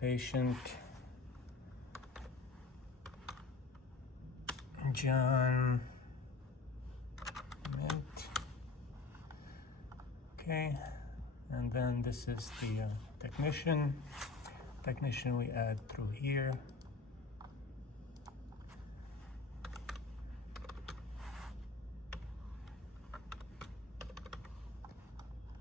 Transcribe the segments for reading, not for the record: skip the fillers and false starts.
Patient John Mint. Okay, and then this is the technician. Technician we add through here.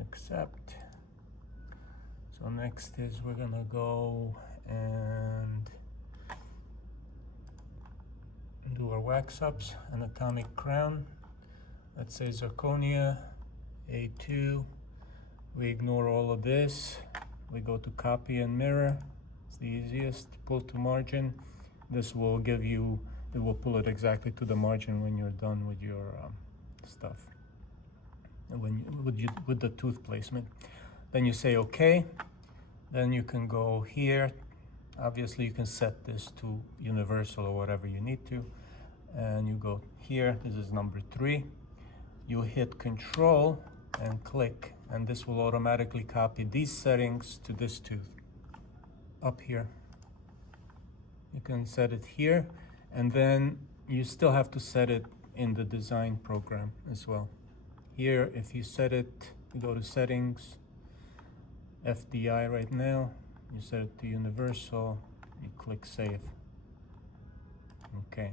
Accept. So next is we're gonna go and do our wax ups, anatomic crown. Let's say zirconia, A2. We ignore all of this. We go to copy and mirror. It's the easiest. Pull to margin. This will give you, it will pull it exactly to the margin when you're done with your stuff. And with the tooth placement. Then you say okay. Then you can go here. Obviously you can set this to universal or whatever you need to. And you go here, this is number 3. You hit Control and click, and this will automatically copy these settings to this tooth up here. You can set it here, and then you still have to set it in the design program as well. Here, if you set it, you go to settings, FDI right now, you set it to universal, you click save. Okay.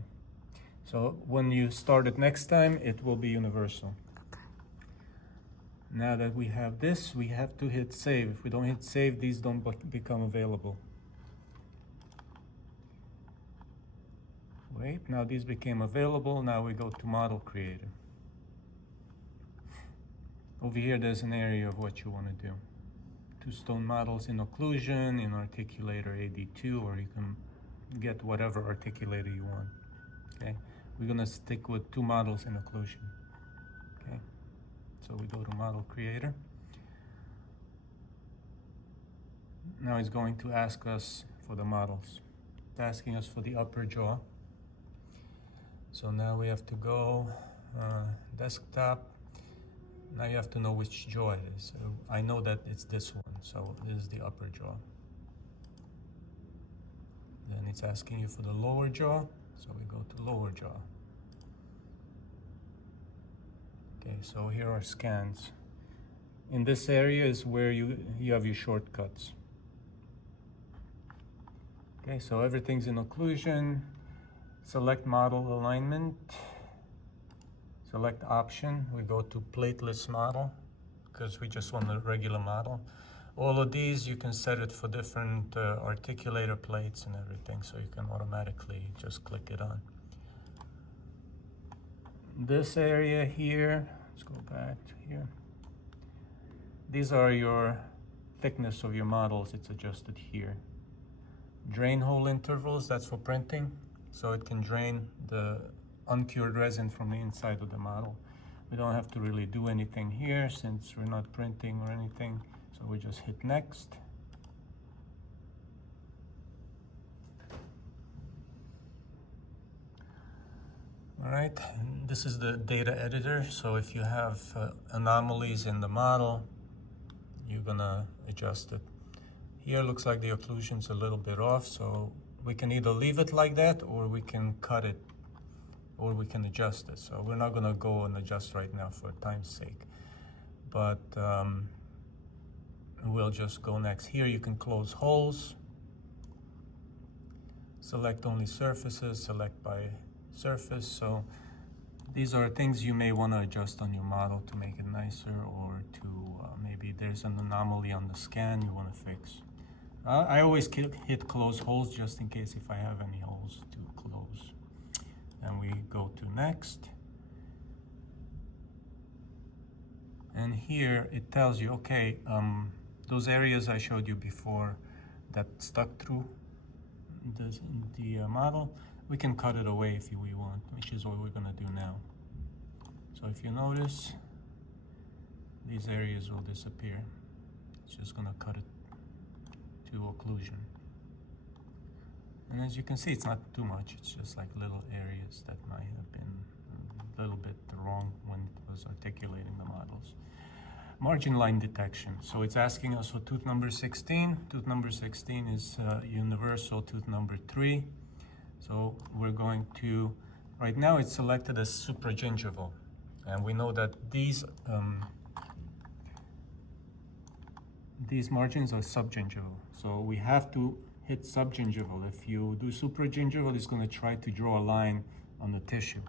So when you start it next time, it will be universal. Now that we have this, we have to hit save. If we don't hit save, these don't become available. Wait, now these became available. Now we go to Model Creator. Over here, there's an area of what you want to do. 2 stone models in occlusion, in articulator AD2, or you can get whatever articulator you want. Okay, we're gonna stick with 2 models in occlusion. Okay, so we go to Model Creator. Now it's going to ask us for the models. It's asking us for the upper jaw. So now we have to go desktop. Now you have to know which jaw it is. So I know that it's this one, so this is the upper jaw. Then it's asking you for the lower jaw, so we go to lower jaw. Okay, so here are scans. In this area is where you have your shortcuts. Okay, so everything's in occlusion. Select model alignment. Select option. We go to plateless model because we just want a regular model. All of these you can set it for different articulator plates and everything, so you can automatically just click it on. This area here, let's go back to here. These are your thickness of your models. It's adjusted here. Drain hole intervals, that's for printing, so it can drain the uncured resin from the inside of the model. We don't have to really do anything here since we're not printing or anything, so we just hit next. All right, this is the data editor, so if you have anomalies in the model, you're gonna adjust it. Here looks like the occlusion's a little bit off, so we can either leave it like that or we can cut it, or we can adjust it. So we're not gonna go and adjust right now for time's sake, but we'll just go next. Here you can close holes, select only surfaces, select by surface. So these are things you may wanna adjust on your model to make it nicer, or to maybe there's an anomaly on the scan you wanna fix. I always hit close holes just in case if I have any holes to close. And we go to next. And here it tells you, okay, those areas I showed you before that stuck through the model, we can cut it away if we want, which is what we're gonna do now. So if you notice, these areas will disappear. It's just gonna cut it to occlusion. And as you can see, it's not too much. It's just like little areas that might have been a little bit wrong when it was articulating the models. margin line detection. So it's asking us for tooth number 16. Tooth number 16 is universal tooth number 3. So we're going to, right now it's selected as supragingival. And we know that these margins are subgingival. So we have to hit subgingival. If you do supragingival, it's going to try to draw a line on the tissue.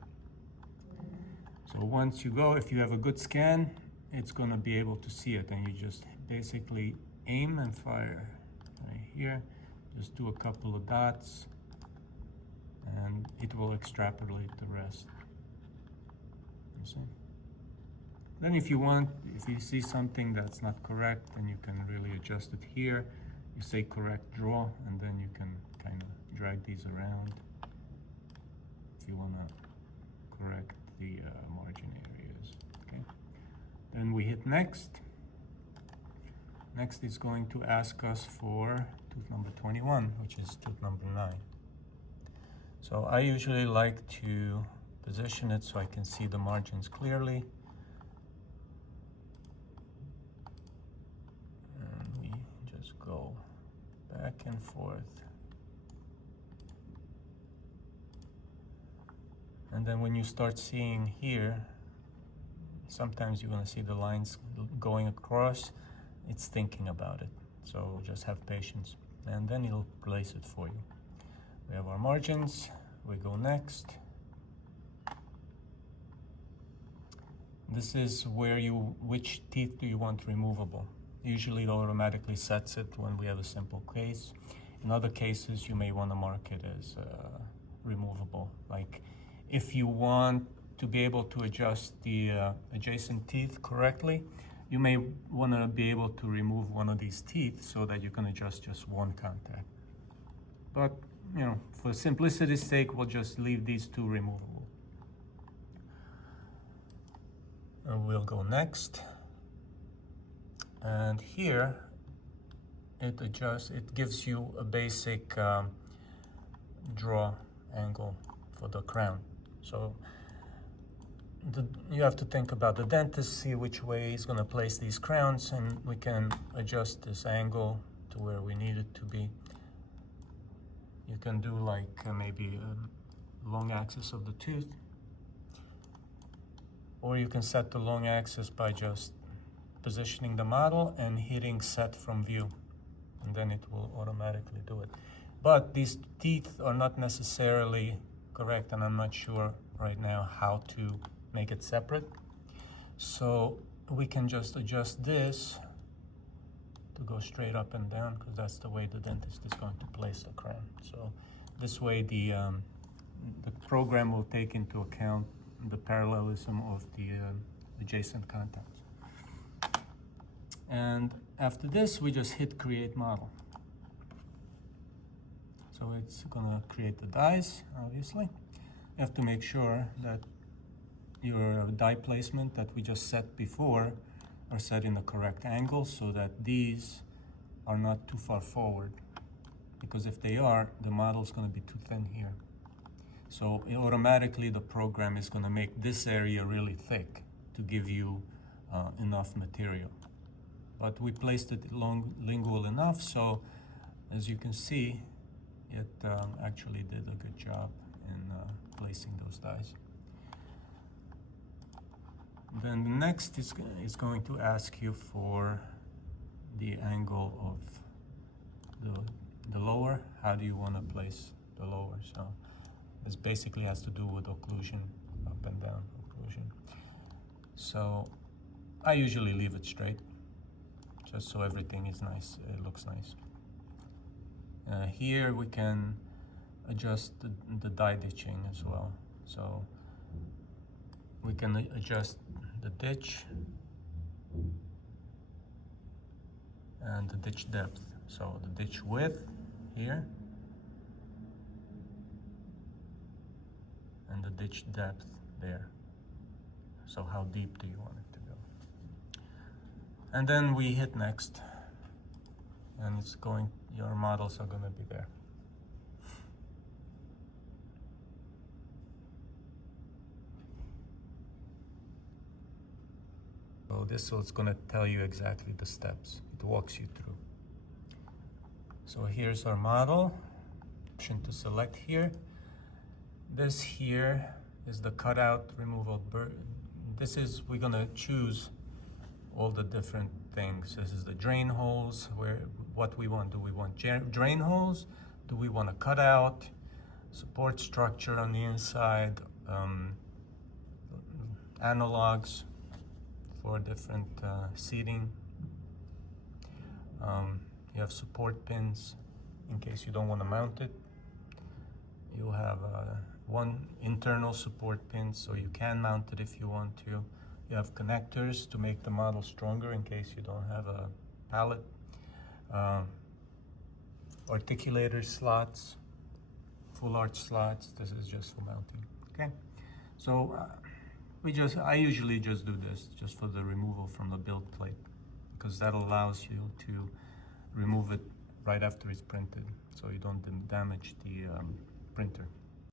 So once you go, if you have a good scan, it's going to be able to see it, and you just basically aim and fire right here. Just do a couple of dots, and it will extrapolate the rest. You see? Then if you want, if you see something that's not correct, then you can really adjust it here. You say correct draw, and then you can kind of drag these around if you want to correct the margin areas. Okay. Then we hit next. Next is going to ask us for tooth number 21, which is tooth number 9. So I usually like to position it so I can see the margins clearly. And we just go back and forth. And then when you start seeing here, sometimes you're going to see the lines going across. It's thinking about it. So just have patience. And then it'll place it for you. We have our margins. We go next. This is where which teeth do you want removable? Usually it automatically sets it when we have a simple case. In other cases, you may want to mark it as removable. Like if you want to be able to adjust the adjacent teeth correctly, you may want to be able to remove one of these teeth so that you can adjust just one contact. But, you know, for simplicity's sake, we'll just leave these two removable. And we'll go next. And here, it gives you a basic draw angle for the crown. So you have to think about the dentist, see which way he's going to place these crowns, and we can adjust this angle to where we need it to be. You can do like maybe a long axis of the tooth, or you can set the long axis by just positioning the model and hitting set from view, and then it will automatically do it. But these teeth are not necessarily correct, and I'm not sure right now how to make it separate. So we can just adjust this to go straight up and down, because that's the way the dentist is going to place the crown. So this way the program will take into account the parallelism of the adjacent contacts. And after this, we just hit create model. So it's gonna create the dies, obviously. You have to make sure that your die placement that we just set before are set in the correct angle so that these are not too far forward. Because if they are, the model is going to be too thin here. So automatically the program is going to make this area really thick to give you enough material. But we placed it lingual enough, so as you can see, it actually did a good job in placing those dies. Then the next is going to ask you for the angle of the lower. How do you want to place the lower? So this basically has to do with occlusion, up and down occlusion. So I usually leave it straight, just so everything is nice, it looks nice. Here we can adjust the die ditching as well. So we can adjust the ditch and the ditch depth. So the ditch width here and the ditch depth there. So how deep do you want it to go? And then we hit next, and it's going, your models are going to be there. So So this is going to tell you exactly the steps. It walks you through. So here's our model. Option to select here. This here is the cutout removal. This is, we're going to choose all the different things. This is the drain holes, where what we want. Do we want drain holes? Do we want to cut out? Support structure on the inside, analogs for different seating. You have support pins in case you don't want to mount it. You'll have one internal support pin, so you can mount it if you want to. You have connectors to make the model stronger in case you don't have a pallet. Articulator slots, full arch slots. This is just for mounting. Okay, so I usually just do this just for the removal from the build plate, because that allows you to remove it right after it's printed, so you don't damage the printer.